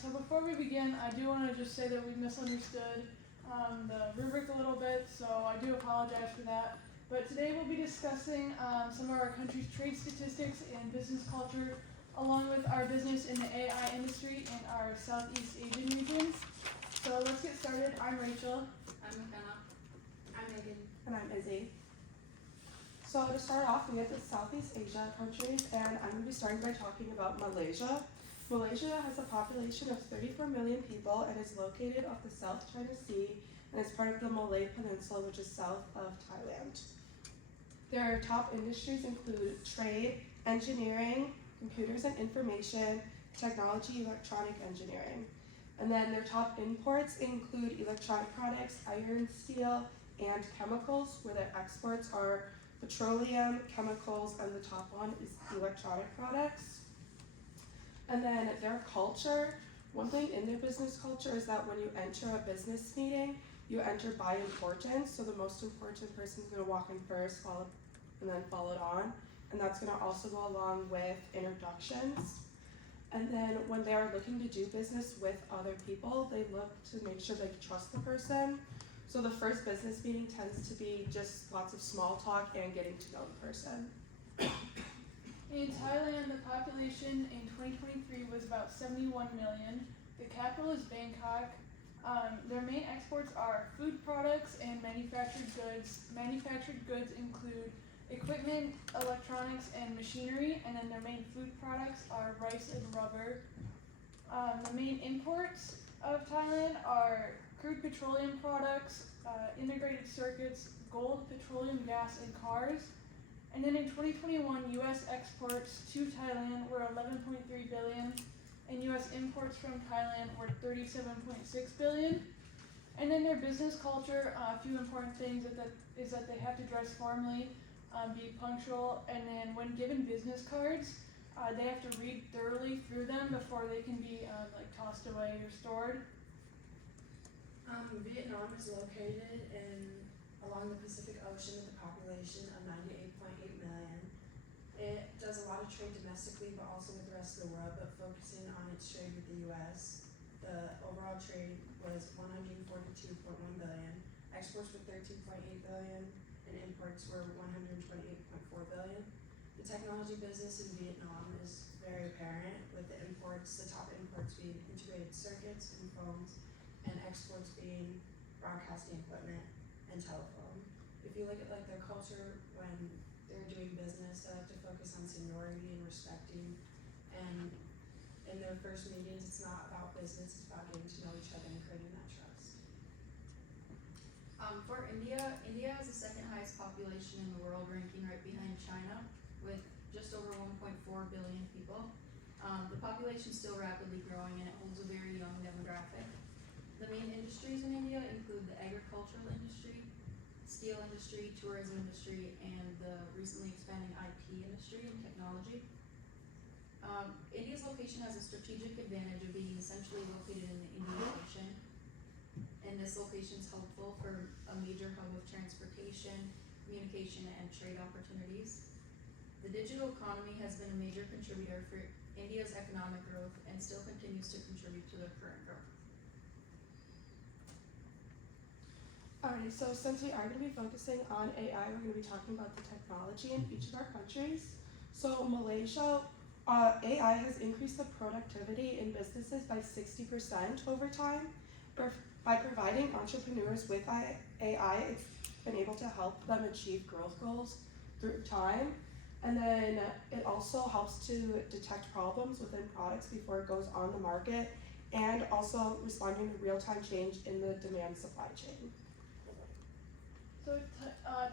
so before we begin, I do want to just say that we misunderstood the rubric a little bit, so I do apologize for that. But today we'll be discussing some of our country's trade statistics and business culture, along with our business in the AI industry in our Southeast Asian regions. So let's get started. I'm Rachel. I'm McKenna. I'm Megan. And I'm Izzy. So to start off, we have the Southeast Asia countries, and I'm going to be starting by talking about Malaysia. Malaysia has a population of 34 million people and is located off the South China Sea and is part of the Malay Peninsula, which is south of Thailand. Their top industries include trade, engineering, computers and information, technology, electronic engineering. And then their top imports include electronic products, iron, steel, and chemicals, where their exports are petroleum, chemicals, and the top one is electronic products. And then their culture, one thing in their business culture is that when you enter a business meeting, you enter by importance. So the most important person is going to walk in first, and then followed on. And that's going to also go along with introductions. And then when they are looking to do business with other people, they look to make sure they trust the person. So the first business meeting tends to be just lots of small talk and getting to know the person. In Thailand, the population in 2023 was about 71 million. The capital is Bangkok. Their main exports are food products and manufactured goods. Manufactured goods include equipment, electronics, and machinery, and then their main food products are rice and rubber. The main imports of Thailand are crude petroleum products, integrated circuits, gold, petroleum gas, and cars. And then in 2021, U.S. exports to Thailand were 11.3 billion, and U.S. imports from Thailand were 37.6 billion. And then their business culture, a few important things is that they have to dress formally, be punctual, and then when given business cards, they have to read thoroughly through them before they can be tossed away or stored. Vietnam is located along the Pacific Ocean with a population of 98.8 million. It does a lot of trade domestically, but also with the rest of the world, but focusing on its trade with the U.S. The overall trade was 142.1 billion. Exports were 13.8 billion, and imports were 128.4 billion. The technology business in Vietnam is very apparent, with the top imports being integrated circuits and phones, and exports being broadcasting equipment and telephone. If you look at their culture when they're doing business, they like to focus on seniority and respecting. And in their first meetings, it's not about business; it's about getting to know each other and creating that trust. For India, India has the second highest population in the world, ranking right behind China, with just over 1.4 billion people. The population is still rapidly growing, and it holds a very young demographic. The main industries in India include the agricultural industry, steel industry, tourism industry, and the recently expanding IP industry and technology. India's location has a strategic advantage of being essentially located in the Indian Ocean, and this location is helpful for a major hub of transportation, communication, and trade opportunities. The digital economy has been a major contributor for India's economic growth and still continues to contribute to their current growth. Alrighty, so since we are going to be focusing on AI, we're going to be talking about the technology in each of our countries. So Malaysia, AI has increased the productivity in businesses by 60% over time. By providing entrepreneurs with AI, it's been able to help them achieve growth goals through time. And then it also helps to detect problems within products before it goes on the market, and also responding to real-time change in the demand-supply chain. So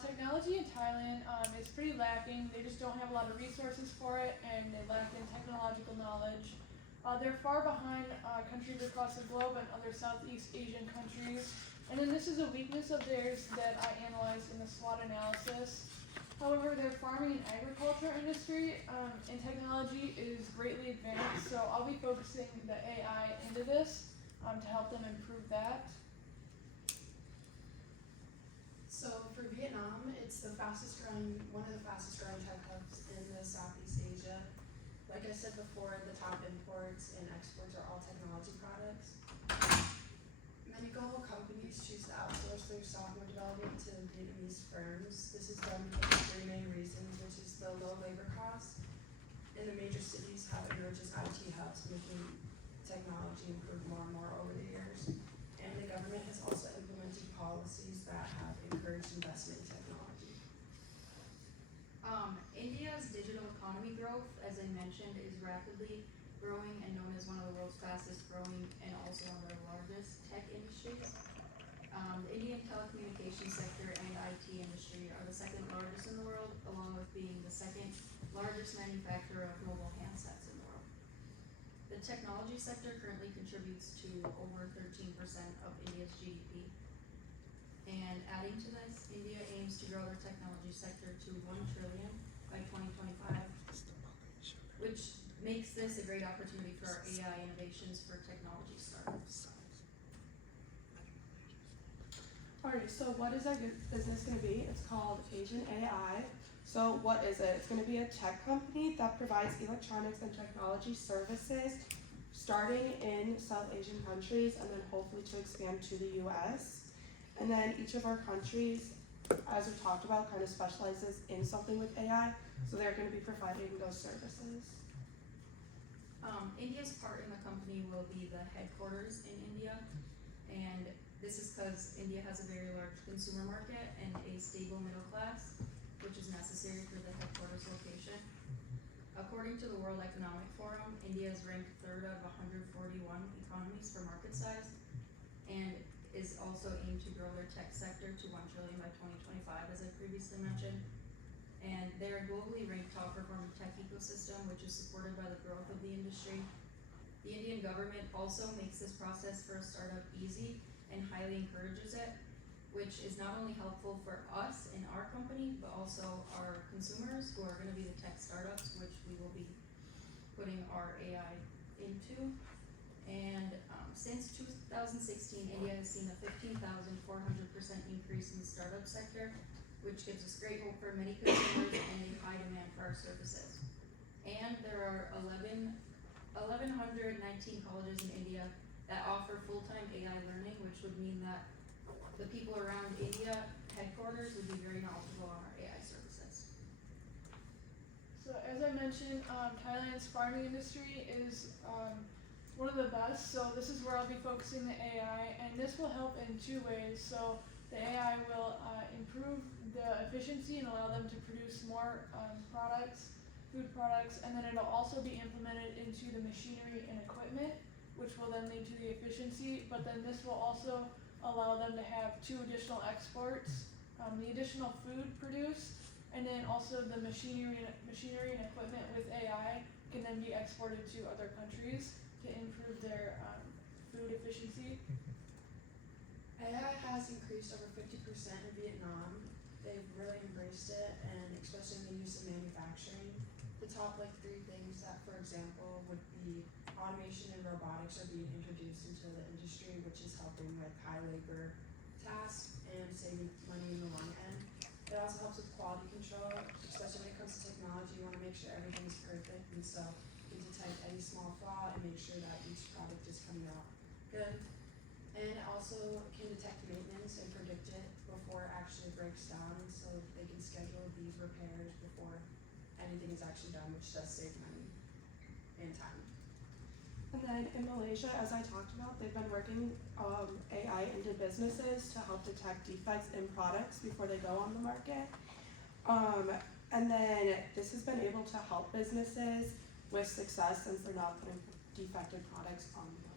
technology in Thailand is pretty lacking. They just don't have a lot of resources for it, and they lack in technological knowledge. They're far behind countries across the globe and other Southeast Asian countries. And then this is a weakness of theirs that I analyzed in the SWOT analysis. However, their farming and agriculture industry and technology is greatly advanced, so I'll be focusing the AI into this to help them improve that. So for Vietnam, it's one of the fastest growing tech hubs in the Southeast Asia. like I said before, the top imports and exports are all technology products. Many global companies choose to outsource their software development to Vietnamese firms. This is done because of 3 main reasons, which is the low labor costs, and the major cities have emerged as IT hubs, making technology improve more and more over the years. And the government has also implemented policies that have encouraged investment in technology. India's digital economy growth, as I mentioned, is rapidly growing and known as one of the world's fastest growing and also one of the largest tech industries. The Indian telecommunications sector and IT industry are the second largest in the world, along with being the second largest manufacturer of mobile handsets in the world. The technology sector currently contributes to over 13% of India's GDP. And adding to this, India aims to grow their technology sector to 1 trillion by 2025, which makes this a great opportunity for our AI innovations for technology startups. Alrighty, so what is our business going to be? It's called Asian AI. So what is it? It's going to be a tech company that provides electronics and technology services starting in South Asian countries and then hopefully to expand to the US. And then each of our countries, as we talked about, kind of specializes in something with AI, so they're going to be providing those services. India's part in the company will be the headquarters in India, and this is because India has a very large consumer market and a stable middle class, which is necessary for the headquarters location. According to the World Economic Forum, India is ranked 3rd out of 141 economies for market size, and is also aimed to grow their tech sector to 1 trillion by 2025, as I previously mentioned. And they're a globally ranked top performing tech ecosystem, which is supported by the growth of the industry. The Indian government also makes this process for a startup easy and highly encourages it, which is not only helpful for us in our company, but also our consumers who are going to be the tech startups, which we will be putting our AI into. And since 2016, India has seen a 15,400% increase in the startup sector, which gives us great hope for many consumers and a high demand for our services. And there are 1,119 colleges in India that offer full-time AI learning, which would mean that the people around India headquarters would be very knowledgeable on our AI services. So as I mentioned, Thailand's farming industry is one of the best. So this is where I'll be focusing the AI, and this will help in 2 ways. So the AI will improve the efficiency and allow them to produce more food products, and then it'll also be implemented into the machinery and equipment, which will then lead to the efficiency. But then this will also allow them to have 2 additional exports, the additional food produced, and then also the machinery and equipment with AI can then be exported to other countries to improve their food efficiency. AI has increased over 50% in Vietnam. They've really embraced it, and especially in the use of manufacturing. The top 3 things that, for example, would be automation and robotics are being introduced into the industry, which is helping with high labor tasks and saving money in the long end. It also helps with quality control, especially when it comes to technology. You want to make sure everything's perfect, and so you can detect any small flaw and make sure that each product is coming out good. And it also can detect maintenance and predict it before it actually breaks down, so they can schedule these repairs before anything is actually done, which does save money and time. And then in Malaysia, as I talked about, they've been working AI into businesses to help detect defects in products before they go on the market. And then this has been able to help businesses with success since they're not putting defective products on the market.